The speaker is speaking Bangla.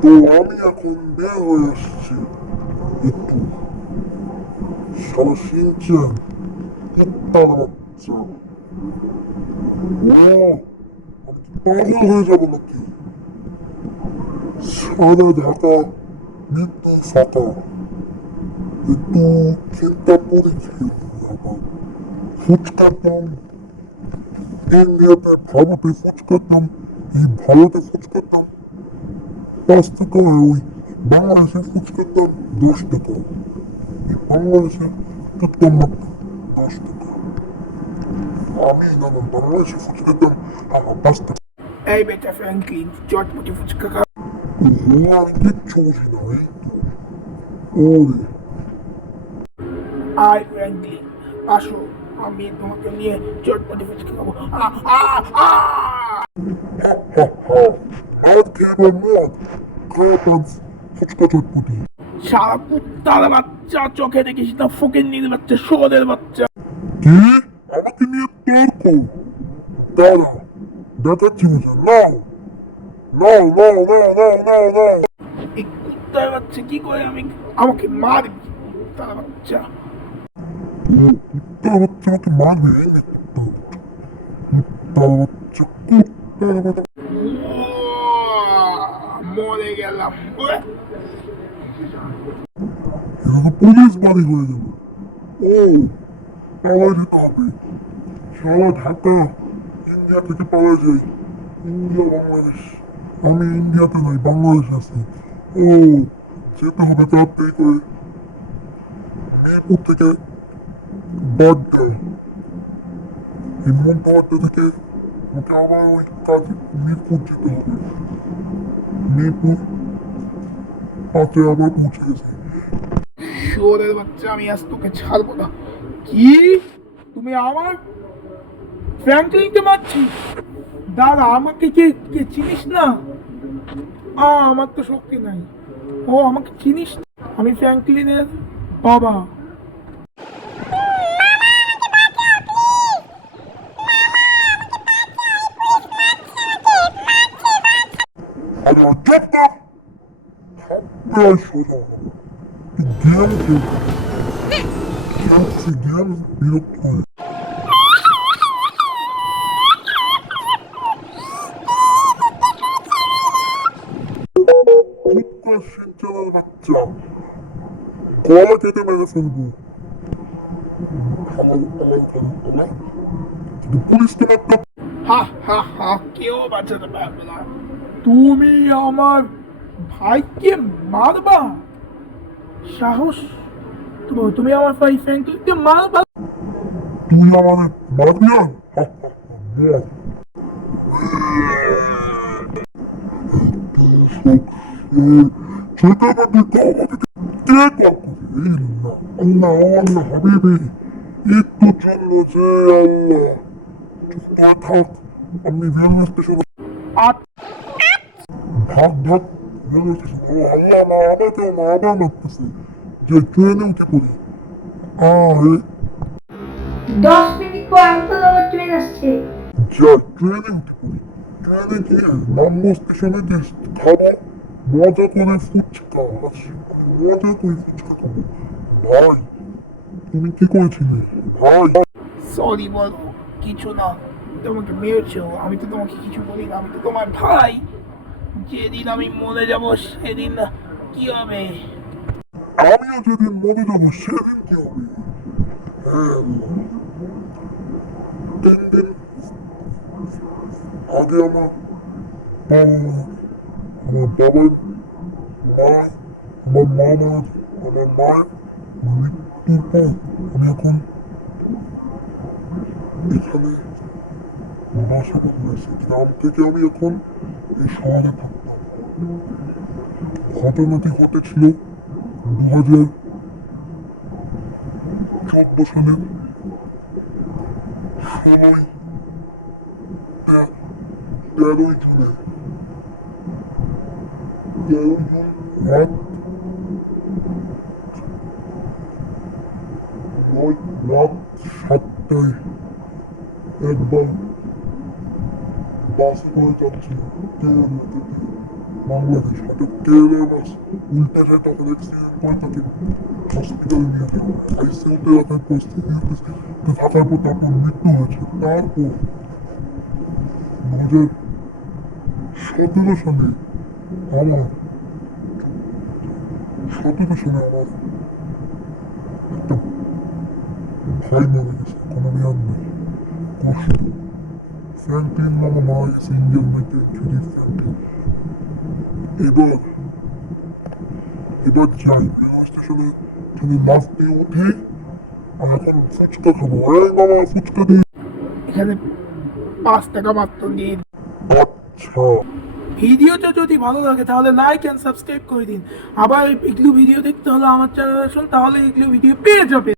তো আমি এখন বের হয়ে এসেছি একটু শালা শিনচ্যান কুত্তার বাচ্চা। পাগল হয়ে যাবো নাকি? সারা ঢাকা মৃত্যু ফাঁকা, একটু চিন্তা পড়েছি। ফুচকার দাম ইন্ডিয়াতে, ভারতে ফুচকার দাম, এই ভারতে ফুচকার দাম 5 টাকা, ওই বাংলাদেশের ফুচকার দাম 10 টাকা। এই বাংলাদেশে ফুচকার মাত্র 10 টাকা। আমি না না, বাংলাদেশের ফুচকার দাম 5 টাকা। এই বেটা ফ্র্যাঙ্কলিন, চটপটি ফুচকা খা। আমি কিচ্ছু বুঝি না, এই তো ওরে। আয় ফ্র্যাঙ্কলিন, আসো, আমি তোমাকে নিয়ে চটপটি ফুচকা খাবো। মদ খেয়ে মদ খাওয়া, ফুচকা চটপটি। সারা কুত্তার বাচ্চা, চোখে দেখিস না ফকিন্নির বাচ্চা, শুয়োরের বাচ্চা। কি? আমাকে নিয়ে তর্ক? দাঁড়া, দেখাচ্ছি মজা। নাও নাও নাও নাও নাও নাও নাও। এই কুত্তার বাচ্চা কি করে আমাকে মারবি? কুত্তার বাচ্চা। কুত্তা বাচ্চা আমাকে মারবে? এই নে কুত্তা, কুত্তা বাচ্চা, কুত্তা বাচ্চা। মরে গেলাম। এটা তো পুলিশ বাড়ি হয়ে যাবে। ও, পাওয়া যেতে হবে। সারা ঢাকা ইন্ডিয়া থেকে পাওয়া যায়। ইন্ডিয়া বাংলাদেশ, আমি ইন্ডিয়াতে নাই, বাংলাদেশ আছি। ও, যেতে হবে তাড়াতাড়ি করে মিরপুর থেকে বাড্ডা। এই মধ্য বাড্ডা থেকে ওকে আবার ওই কাজ মিরপুর যেতে হবে। মিরপুর 5-এ আবার পৌঁছে গেছি। শুয়োরের বাচ্চা, আমি আজ তোকে ছাড়বো না। কি? তুমি আমার ফ্র্যাঙ্কলিনকে মারছিস? দাদা, আমাকে কে কে চিনিস না? আমার তো শক্তি নাই। ও, আমাকে চিনিস না? আমি ফ্র্যাঙ্কলিনের বাবা। আমার চুপ কর, সবাই সোজা। গেম খেলছি, গেম বিরক্ত হয়। কুত্তা শিনচানের বাচ্চা, গলা কেটে মেরে ফেলবো। পুলিশকে একটা। হা হা হা, কেউ বাঁচাতে পারবে না। তুমি আমার ভাইকে মারবা? সাহস? তুমি আমার ভাই ফ্র্যাঙ্কলিনকে মারবা? তুই আমাদের মারবি না? মর। ছোটখাটো কে কখন ইল্লা আল্লাহ আল্লাহ হাবিবি, একটু জন্য যে আল্লাহ। চুপ থাক, আমি রেলওয়ে স্টেশন। আর ভাগ ভাগ, রেলওয়ে স্টেশন। ও আল্লাহ, না আমাকেও না, আবার মারতেছে। যে ট্রেনে উঠে পড়ি। আরে 10 মিনিট পর আন্তনগর ট্রেন আসছে। যা, ট্রেনে উঠে পড়ি। ট্রেনে গিয়ে নামবো স্টেশনে, গিয়ে খাবো মজা করে ফুচকা। মজা করে ফুচকা খাবো। ভাই, তুমি কি করেছিলে ভাই? সরি বলো, কিছু না। তোমাকে মেরেছো, আমি তো তোমাকে কিছু বলি না, আমি তো তোমার ভাই। যেদিন আমি মরে যাব সেদিন কি হবে? আমিও যেদিন মরে যাবো সেদিন কি হবে? হ্যাঁ, 3 দিন আগে বাবা আমার বাবার মা, আমার মামা, আমার মায়ের মৃত্যুর পর আমি এখন এখানে বাসা বাঁধেছি। গ্রাম থেকে আমি এখন এই শহরে থাকতাম। ঘটনাটি ঘটেছিল 2014 সালের 16 13ই জুনে। 13ই জুন রাত রাত 7টায় একবার বাসে করে যাচ্ছিল রেলওয়ে থেকে। বাংলাদেশ হঠাৎ কেরালার বাস উল্টে যায়, তখন অ্যাক্সিডেন্ট হয়, তাকে হসপিটালে নিয়ে যাওয়া হয়, আইসিইউতে রাখার পরিস্থিতি হতেছে, তো থাকার পর তারপর মৃত্যু হয়েছে। তারপর 2017 সালে আমার 17 সালে আমার একটা ভাই মারা গেছে, কোনো বিয়ার নেই, কষ্ট। ফ্র্যাঙ্কলিন মামা মারা গেছে, ইন্ডিয়ান মেয়েতে যদি ফ্র্যাঙ্কলিন। এবার এবার যাই রেলওয়ে স্টেশনে, তুমি লাফ দিয়ে উঠি, আর এখন ফুচকা খাবো। এই মামা ফুচকা দিয়ে। এখানে 5 টাকা মাত্র দিয়ে দিন। আচ্ছা, ভিডিওটা যদি ভালো লাগে তাহলে লাইক অ্যান্ড সাবস্ক্রাইব করে দিন। আবার এগুলো ভিডিও দেখতে হলে আমার চ্যানেলে আসুন, তাহলে এগুলো ভিডিও পেয়ে যাবে।